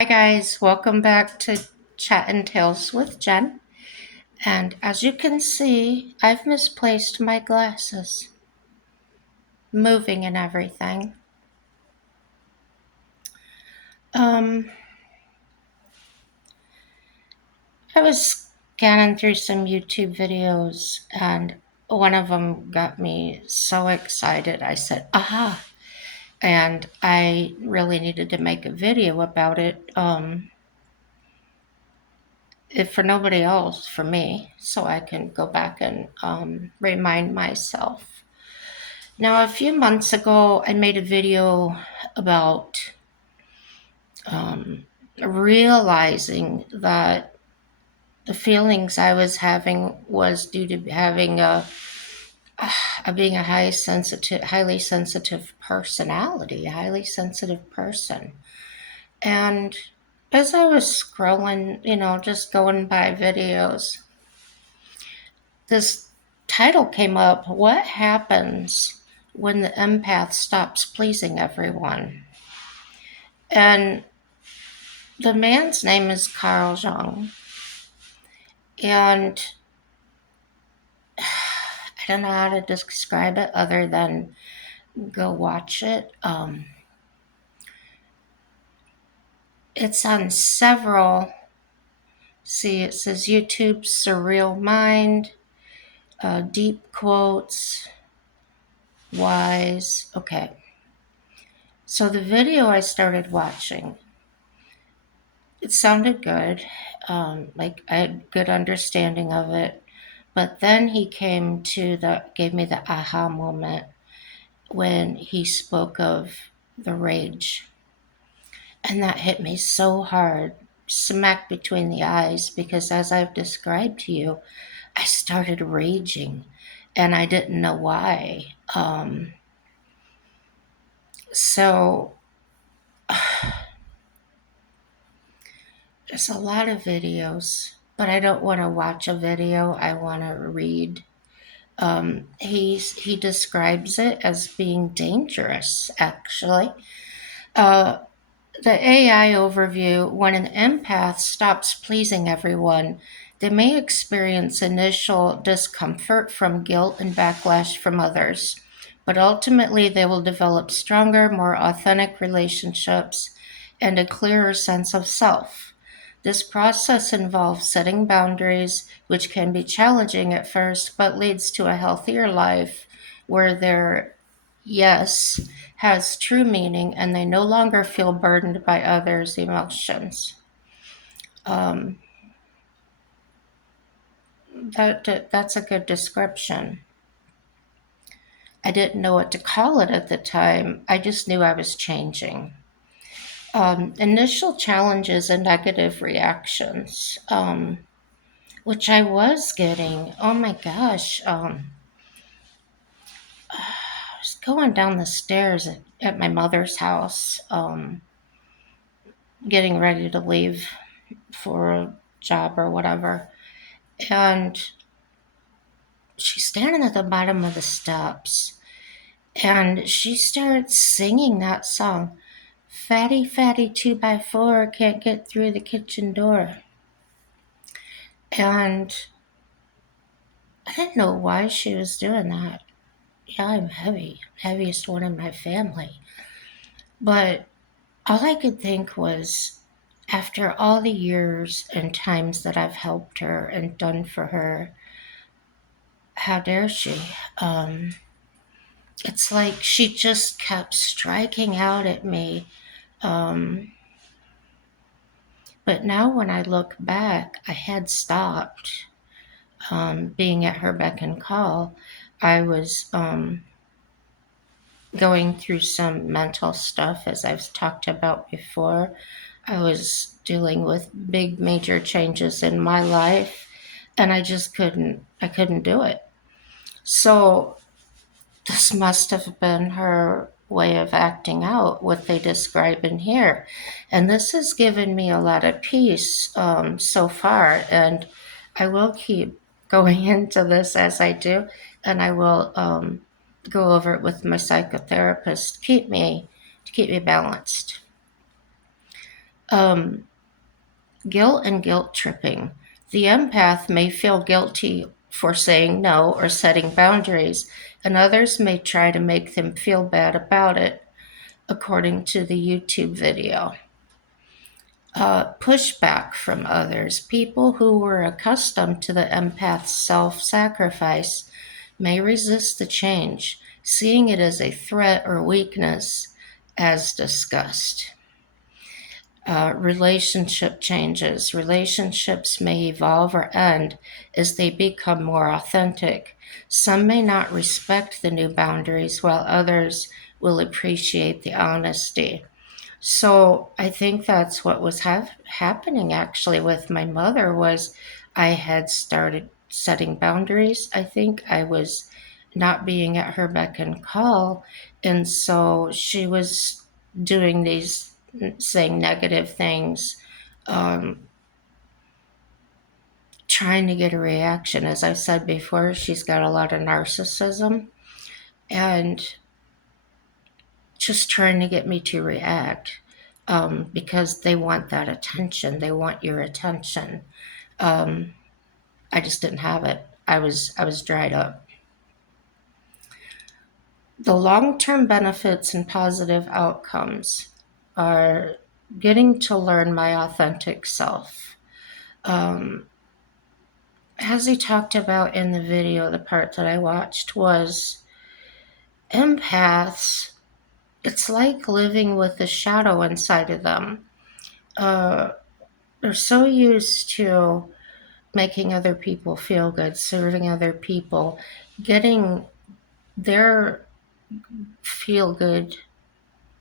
Hi guys, welcome back to Chat and Tales with Jen. And as you can see, I've misplaced my glasses, moving and everything. Um, I was scanning through some YouTube videos and one of them got me so excited. I said, aha! And I really needed to make a video about it. If for nobody else, for me, so I can go back and remind myself. Now, a few months ago, I made a video about realizing that the feelings I was having was due to having being a highly sensitive personality, a highly sensitive person. And as I was scrolling, just going by videos, this title came up: What happens when the empath stops pleasing everyone? And the man's name is Carl Jung. And I don't know how to describe it other than go watch it. It's on several, see, it says YouTube, Surreal Mind, Deep Quotes, Wise. Okay. So the video I started watching, it sounded good. Like I had good understanding of it. But then he gave me the aha moment when he spoke of the rage. And that hit me so hard, smack between the eyes, because as I've described to you, I started raging and I didn't know why. So there's a lot of videos, but I don't want to watch a video. I want to read. He describes it as being dangerous, actually. Uh, the AI overview: when an empath stops pleasing everyone, they may experience initial discomfort from guilt and backlash from others, but ultimately they will develop stronger, more authentic relationships and a clearer sense of self. This process involves setting boundaries, which can be challenging at first, but leads to a healthier life where their yes has true meaning and they no longer feel burdened by others' emotions. Um, that's a good description. I didn't know what to call it at the time. I just knew I was changing. Initial challenges and negative reactions, which I was getting. Oh my gosh. I was going down the stairs at my mother's house, getting ready to leave for a job or whatever. And she's standing at the bottom of the steps and she starts singing that song, Fatty, Fatty 2x4 can't get through the kitchen door. And I didn't know why she was doing that. Yeah, I'm heavy, heaviest one in my family. But all I could think was, after all the years and times that I've helped her and done for her, how dare she? It's like she just kept striking out at me. Um, but now when I look back, I had stopped being at her beck and call. I was going through some mental stuff, as I've talked about before. I was dealing with big major changes in my life and I couldn't do it. So this must have been her way of acting out what they describe in here. And this has given me a lot of peace so far. And I will keep going into this as I do. And I will go over it with my psychotherapist to keep me balanced. Um, Guilt and guilt tripping. The empath may feel guilty for saying no or setting boundaries, and others may try to make them feel bad about it, according to the YouTube video. Pushback from others. People who were accustomed to the empath's self sacrifice may resist the change, seeing it as a threat or weakness, as discussed. Relationship changes. Relationships may evolve or end as they become more authentic. Some may not respect the new boundaries, while others will appreciate the honesty. So I think that's what was happening actually with my mother was I had started setting boundaries. I think I was not being at her beck and call, and so she was doing these saying negative things, um, trying to get a reaction. As I said before, she's got a lot of narcissism and just trying to get me to react, because they want that attention. They want your attention. Um, I just didn't have it. I was dried up. The long-term benefits and positive outcomes are getting to learn my authentic self. Um, as he talked about in the video, the part that I watched was empaths. It's like living with a shadow inside of them. Uh, they're so used to making other people feel good, serving other people, getting their feel good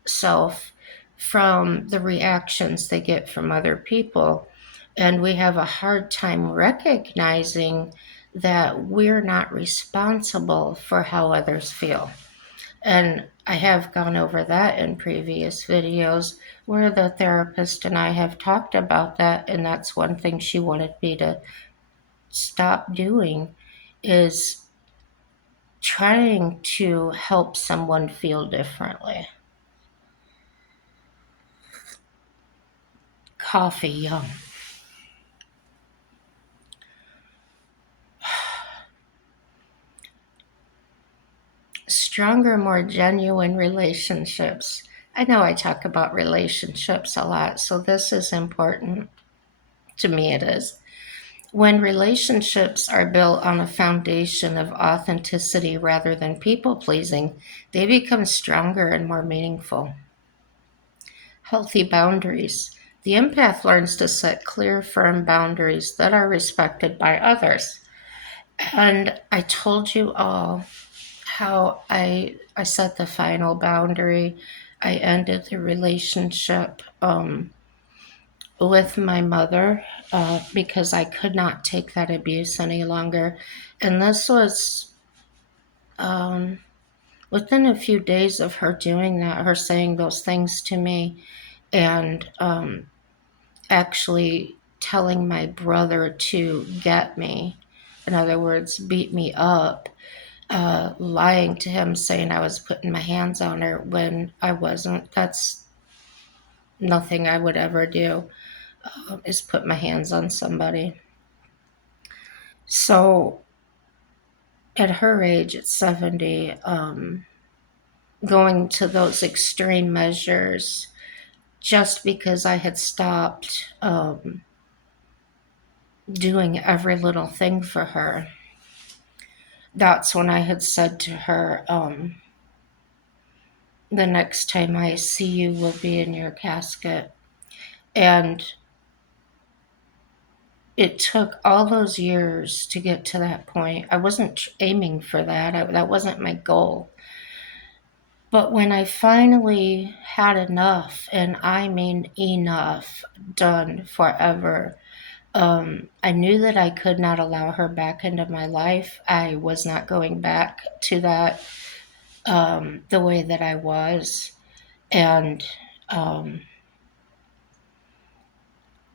self from the reactions they get from other people. And we have a hard time recognizing that we're not responsible for how others feel. And I have gone over that in previous videos where the therapist and I have talked about that. And that's one thing she wanted me to stop doing is trying to help someone feel differently. Coffee, yum. Stronger, more genuine relationships. I know I talk about relationships a lot, so this is important. To me, it is. When relationships are built on a foundation of authenticity rather than people pleasing, they become stronger and more meaningful. Healthy boundaries. The empath learns to set clear, firm boundaries that are respected by others. And I told you all how I set the final boundary. I ended the relationship with my mother because I could not take that abuse any longer. And this was um, within a few days of her doing that, her saying those things to me, and actually telling my brother to get me. In other words, beat me up, lying to him, saying I was putting my hands on her when I wasn't. That's nothing I would ever do, is put my hands on somebody. So at her age, at 70, going to those extreme measures just because I had stopped doing every little thing for her. That's when I had said to her, the next time I see you will be in your casket. And it took all those years to get to that point. I wasn't aiming for that. That wasn't my goal. But when I finally had enough, and I mean enough, done forever, I knew that I could not allow her back into my life. I was not going back to that the way that I was. And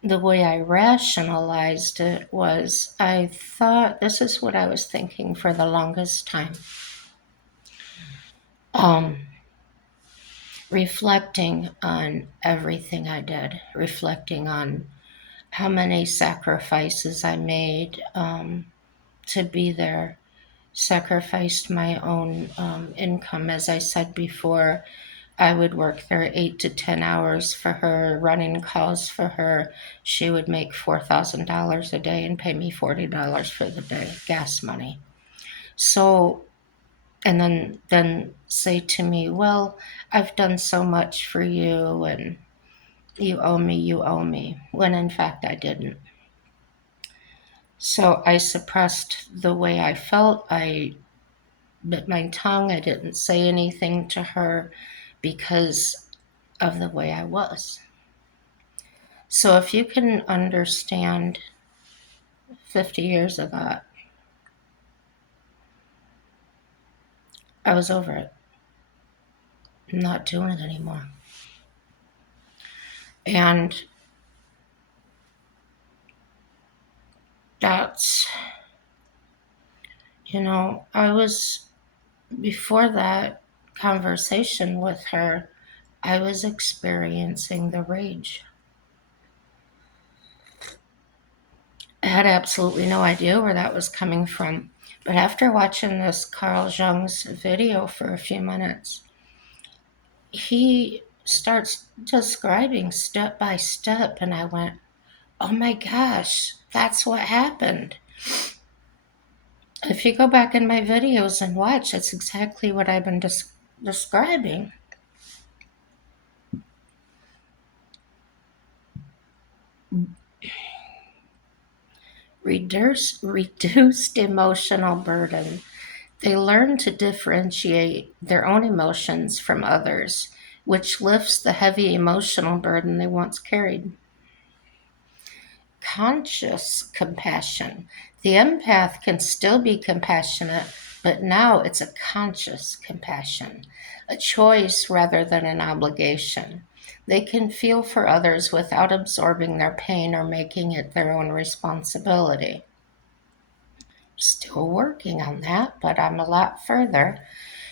the way I rationalized it was I thought this is what I was thinking for the longest time. Um, reflecting on everything I did, reflecting on how many sacrifices I made to be there, sacrificed my own income. As I said before, I would work there 8 to 10 hours for her, running calls for her. She would make $4,000 a day and pay me $40 for the day, gas money. So, and then say to me, "Well, I've done so much for you, and you owe me," when in fact I didn't. So I suppressed the way I felt. I bit my tongue. I didn't say anything to her because of the way I was. So if you can understand 50 years of that, I was over it. I'm not doing it anymore. And that's, I was, before that conversation with her, I was experiencing the rage. I had absolutely no idea where that was coming from. But after watching this Carl Jung's video for a few minutes, he starts describing step by step, and I went, oh my gosh, that's what happened. If you go back in my videos and watch, it's exactly what I've been describing. Reduced emotional burden. They learn to differentiate their own emotions from others, which lifts the heavy emotional burden they once carried. Conscious compassion. The empath can still be compassionate, but now it's a conscious compassion, a choice rather than an obligation. They can feel for others without absorbing their pain or making it their own responsibility. Still working on that, but I'm a lot further.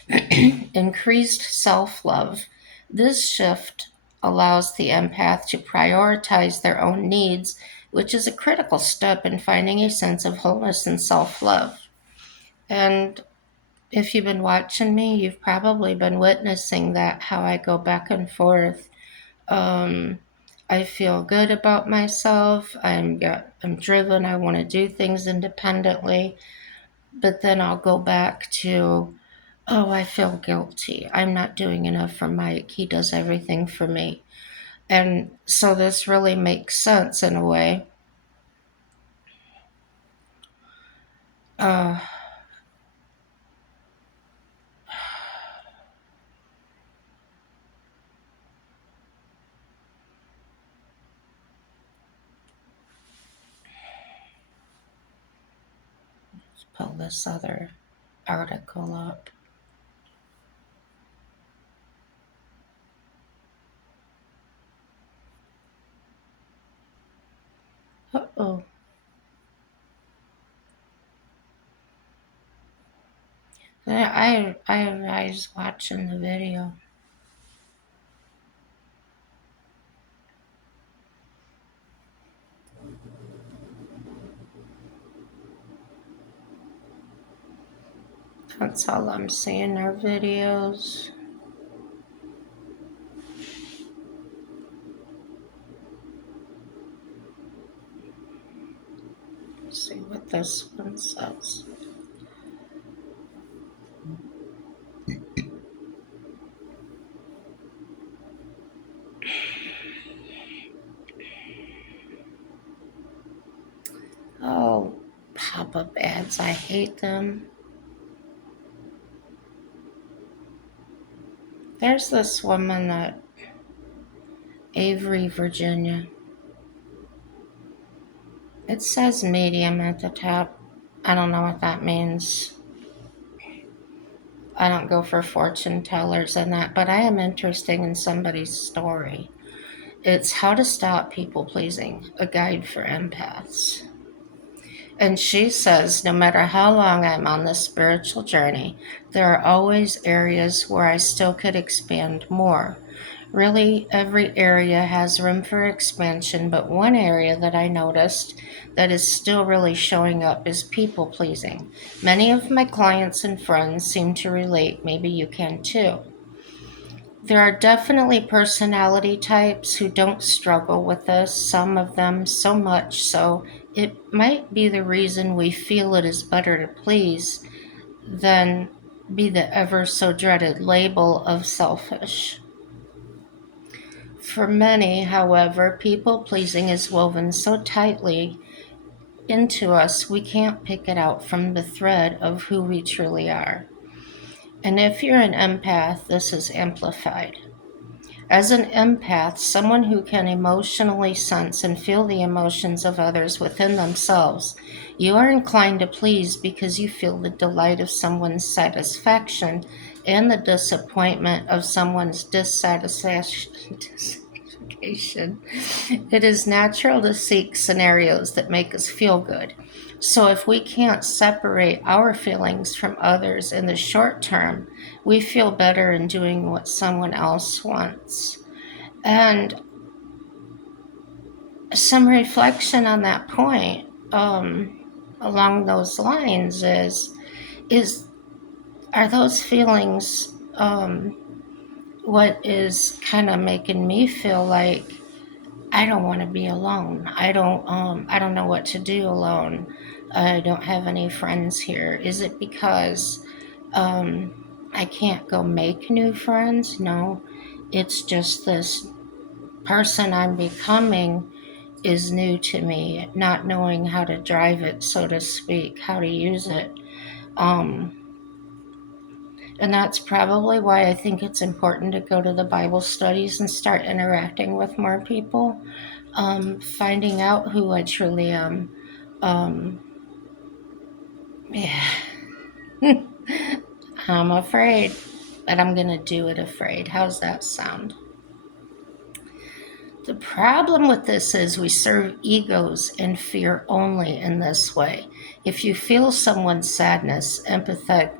Increased self love. This shift allows the empath to prioritize their own needs, which is a critical step in finding a sense of wholeness and self love. And if you've been watching me, you've probably been witnessing that, how I go back and forth. I feel good about myself. I'm driven. I want to do things independently. But then I'll go back to, oh, I feel guilty. I'm not doing enough for Mike. He does everything for me. And so this really makes sense in a way. Uh, let's pull this other article up. Uh-oh. I was watching the video. That's all I'm seeing are videos. Let's see what this one says. Oh, pop-up ads. I hate them. There's this woman that Avery, Virginia. It says medium at the top. I don't know what that means. I don't go for fortune tellers and that, but I am interested in somebody's story. It's How to Stop People Pleasing, a guide for empaths. And she says, no matter how long I'm on this spiritual journey, there are always areas where I still could expand more. Really, every area has room for expansion, but one area that I noticed that is still really showing up is people pleasing. Many of my clients and friends seem to relate, maybe you can too. There are definitely personality types who don't struggle with this, some of them so much so it might be the reason we feel it is better to please than be the ever so dreaded label of selfish. For many, however, people pleasing is woven so tightly into us we can't pick it out from the thread of who we truly are. And if you're an empath, this is amplified. As an empath, someone who can emotionally sense and feel the emotions of others within themselves, you are inclined to please because you feel the delight of someone's satisfaction and the disappointment of someone's dissatisfaction. It is natural to seek scenarios that make us feel good. So, if we can't separate our feelings from others in the short term, we feel better in doing what someone else wants. And some reflection on that point, along those lines, is are those feelings what is kind of making me feel like I don't want to be alone. I don't know what to do alone. I don't have any friends here. Is it because I can't go make new friends? No. It's just this person I'm becoming is new to me, not knowing how to drive it, so to speak, how to use it. Um, and that's probably why I think it's important to go to the Bible studies and start interacting with more people, finding out who I truly am. Um, yeah, I'm afraid, but I'm going to do it afraid. How's that sound? The problem with this is we serve egos and fear only in this way. If you feel someone's sadness empathically,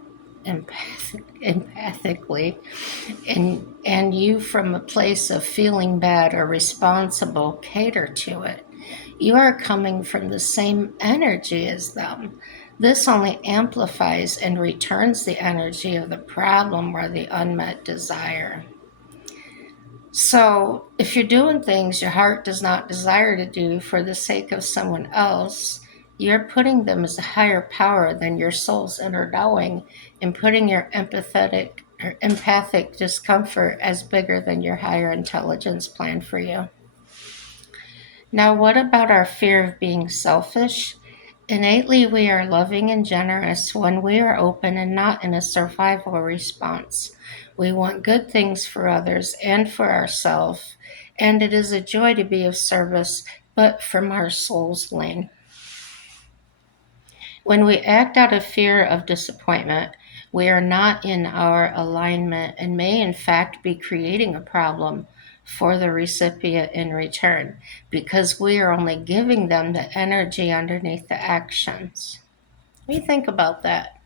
and you from a place of feeling bad or responsible cater to it, you are coming from the same energy as them. This only amplifies and returns the energy of the problem or the unmet desire. So, if you're doing things your heart does not desire to do for the sake of someone else, you're putting them as a higher power than your soul's inner knowing and putting your empathetic or empathic discomfort as bigger than your higher intelligence plan for you. Now, what about our fear of being selfish? Innately, we are loving and generous when we are open and not in a survival response. We want good things for others and for ourselves, and it is a joy to be of service, but from our soul's lane. When we act out of fear of disappointment, we are not in our alignment and may, in fact, be creating a problem for the recipient in return because we are only giving them the energy underneath the actions. What do you think about that?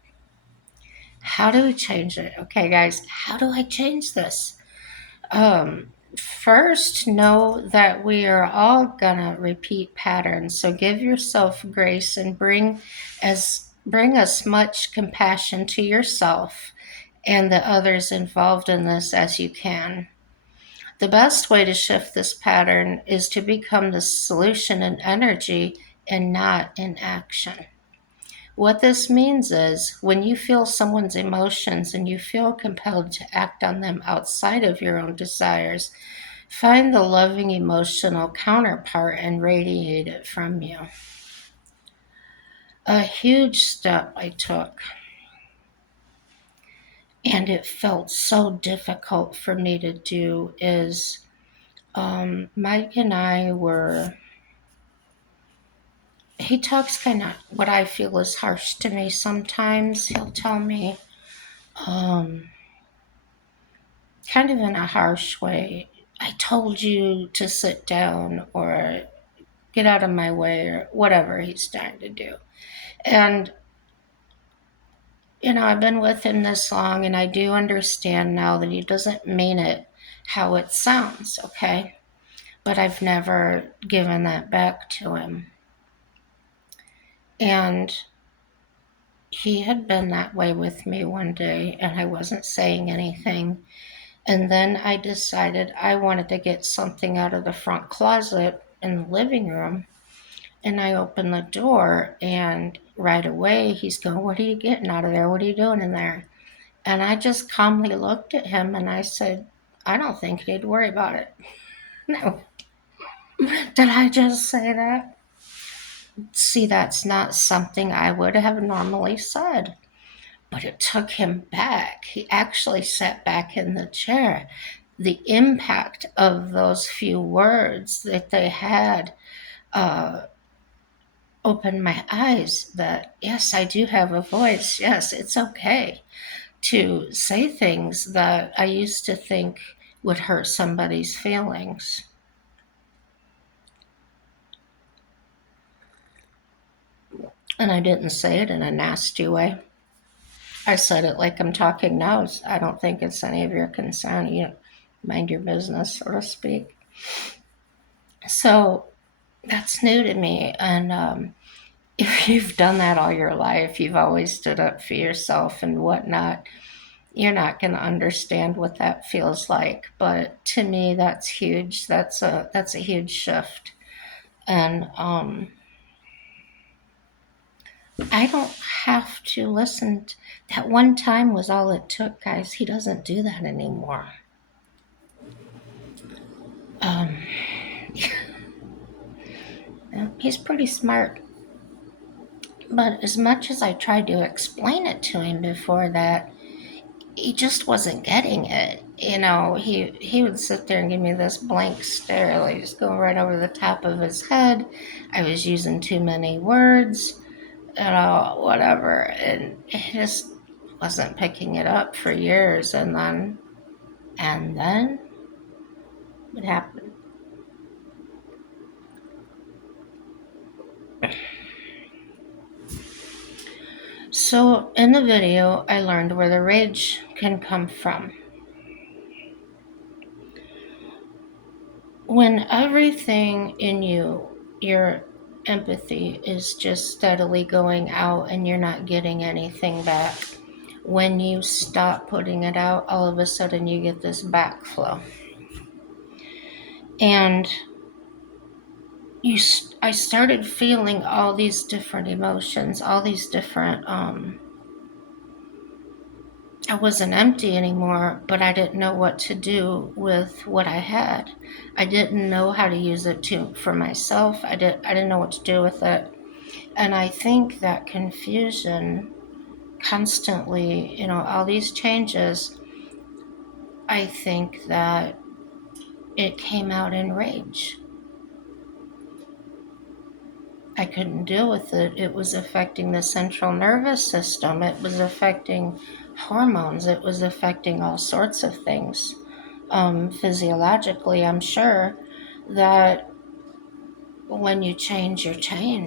How do we change it? Okay, guys, how do I change this? First, know that we are all gonna repeat patterns. So give yourself grace and bring as much compassion to yourself and the others involved in this as you can. The best way to shift this pattern is to become the solution in energy and not in action. What this means is when you feel someone's emotions and you feel compelled to act on them outside of your own desires, find the loving emotional counterpart and radiate it from you. A huge step I took, and it felt so difficult for me to do, is Mike and I were. He talks kind of what I feel is harsh to me sometimes. He'll tell me, um, kind of in a harsh way, I told you to sit down or get out of my way or whatever he's trying to do. And, I've been with him this long and I do understand now that he doesn't mean it how it sounds, okay? But I've never given that back to him. And he had been that way with me one day, and I wasn't saying anything. And then I decided I wanted to get something out of the front closet in the living room. And I opened the door, and right away he's going, "What are you getting out of there? What are you doing in there?" And I just calmly looked at him and I said, "I don't think you need to worry about it." No. Did I just say that? See, that's not something I would have normally said. But it took him back. He actually sat back in the chair. The impact of those few words that they had uh, opened my eyes that, yes, I do have a voice. Yes, it's okay to say things that I used to think would hurt somebody's feelings. And I didn't say it in a nasty way. I said it like I'm talking now. I don't think it's any of your concern. You know, mind your business, so to speak. So that's new to me. And if you've done that all your life, you've always stood up for yourself and whatnot, you're not going to understand what that feels like. But to me, that's huge. That's a huge shift. And I don't have to listen. That one time was all it took, guys. He doesn't do that anymore. Um, he's pretty smart. But as much as I tried to explain it to him before that, he just wasn't getting it. You know, he would sit there and give me this blank stare, like just going right over the top of his head. I was using too many words, you know, whatever, and he just wasn't picking it up for years. And then it happened. So in the video, I learned where the rage can come from. When everything in you, your empathy, is just steadily going out and you're not getting anything back, when you stop putting it out, all of a sudden you get this backflow. And I started feeling all these different emotions, all these different, I wasn't empty anymore, but I didn't know what to do with what I had. I didn't know how to use it for myself. I didn't know what to do with it. And I think that confusion constantly, you know, all these changes, I think that it came out in rage. I couldn't deal with it. It was affecting the central nervous system. It was affecting hormones. It was affecting all sorts of things. Physiologically, I'm sure that when you change,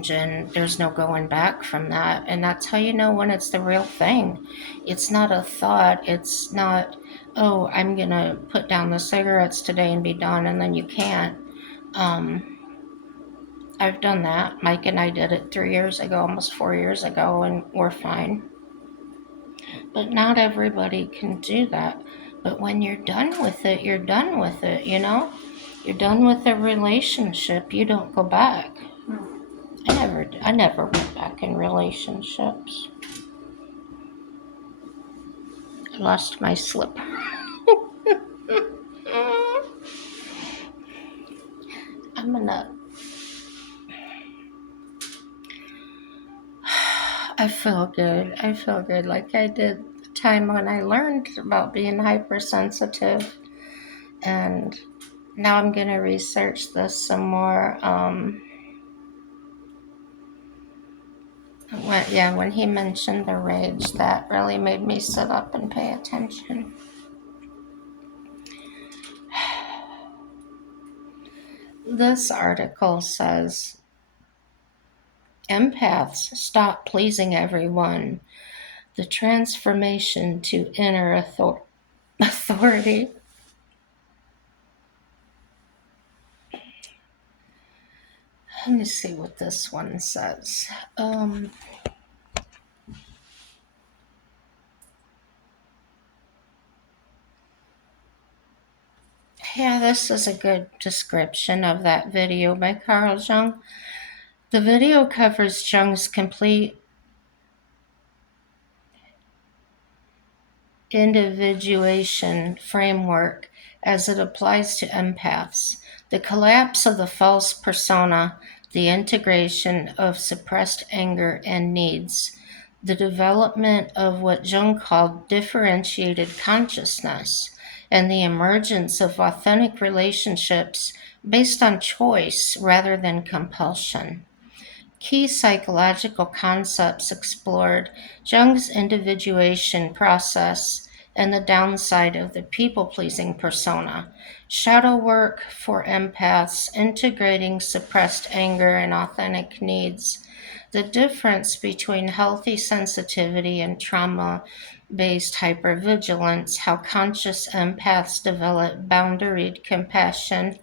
and there's no going back from that. And that's how you know when it's the real thing. It's not a thought. It's not, oh, I'm going to put down the cigarettes today and be done, and then you can't. Um, I've done that. Mike and I did it 3 years ago, almost 4 years ago, and we're fine. But not everybody can do that. But when you're done with it, you're done with it, you know? You're done with a relationship, you don't go back. I never went back in relationships. I lost my slipper. I'm gonna. I feel good. I feel good like I did the time when I learned about being hypersensitive. And now I'm gonna research this some more. When he mentioned the rage, that really made me sit up and pay attention. This article says empaths stop pleasing everyone. The transformation to inner authority. Let me see what this one says. Um, yeah, this is a good description of that video by Carl Jung. The video covers Jung's complete individuation framework as it applies to empaths. The collapse of the false persona, the integration of suppressed anger and needs, the development of what Jung called differentiated consciousness, and the emergence of authentic relationships based on choice rather than compulsion. Key psychological concepts explored: Jung's individuation process and the downside of the people pleasing persona, shadow work for empaths, integrating suppressed anger and authentic needs, the difference between healthy sensitivity and trauma based hypervigilance, how conscious empaths develop boundaried compassion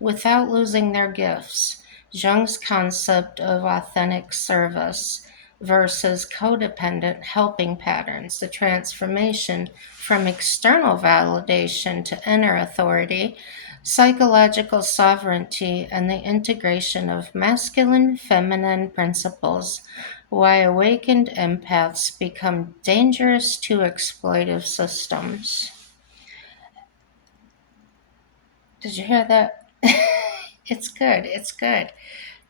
without losing their gifts. Jung's concept of authentic service versus codependent helping patterns, the transformation from external validation to inner authority, psychological sovereignty, and the integration of masculine feminine principles, why awakened empaths become dangerous to exploitive systems. Did you hear that? It's good. It's good.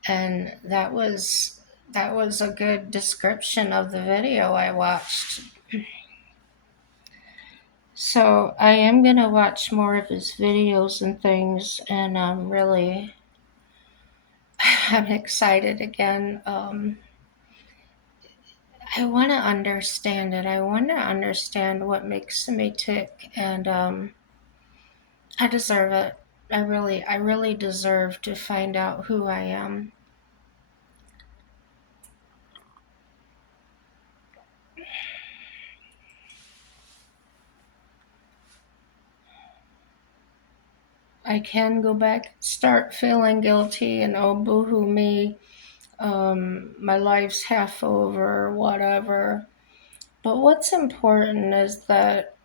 And that was a good description of the video I watched. So I am gonna watch more of his videos and things, and I'm excited again. I want to understand it. I want to understand what makes me tick, and I deserve it. I really deserve to find out who I am. I can go back, start feeling guilty, and oh, boohoo me. My life's half over, whatever. But what's important is that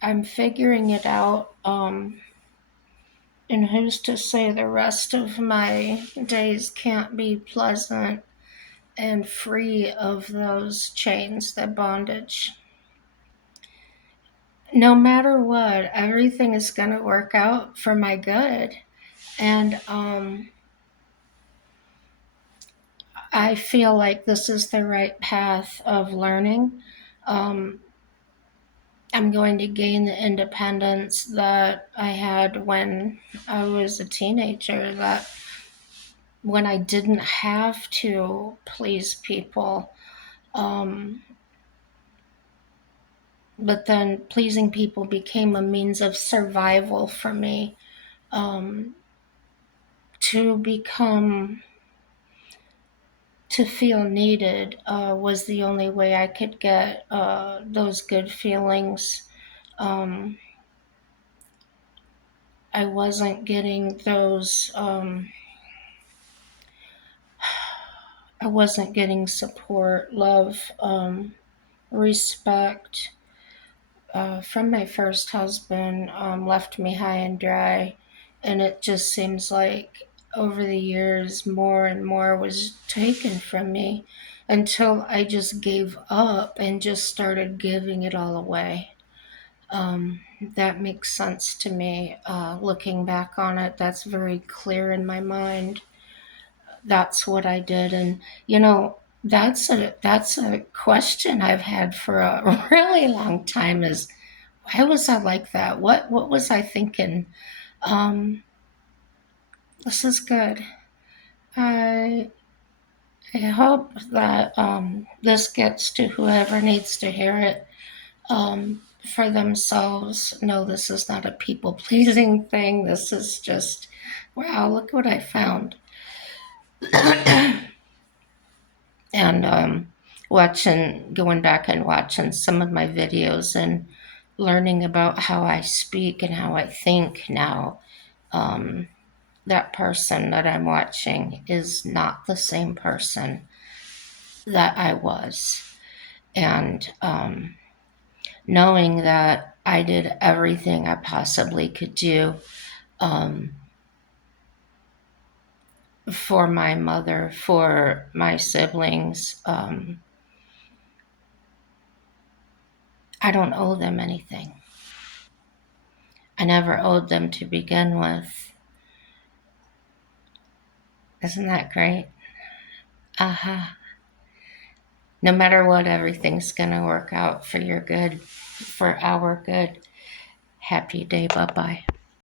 I'm figuring it out. And who's to say the rest of my days can't be pleasant and free of those chains, that bondage? No matter what, everything is going to work out for my good. And I feel like this is the right path of learning. Um, I'm going to gain the independence that I had when I was a teenager, that when I didn't have to please people. Um, but then pleasing people became a means of survival for me. Um, to become, to feel needed was the only way I could get those good feelings. Um, I wasn't getting those. I wasn't getting support, love, respect from my first husband. Left me high and dry, and it just seems like over the years more and more was taken from me until I just gave up and just started giving it all away. That makes sense to me. Looking back on it, that's very clear in my mind. That's what I did. And that's a question I've had for a really long time, is why was I like that? What was I thinking? Um, this is good. I I hope that this gets to whoever needs to hear it, for themselves. No, this is not a people pleasing thing. This is just, wow, look what I found. And going back and watching some of my videos and learning about how I speak and how I think now. Um, that person that I'm watching is not the same person that I was. And knowing that I did everything I possibly could do um, for my mother, for my siblings, I don't owe them anything. I never owed them to begin with. Isn't that great? Uh huh. No matter what, everything's going to work out for your good, for our good. Happy day. Bye bye.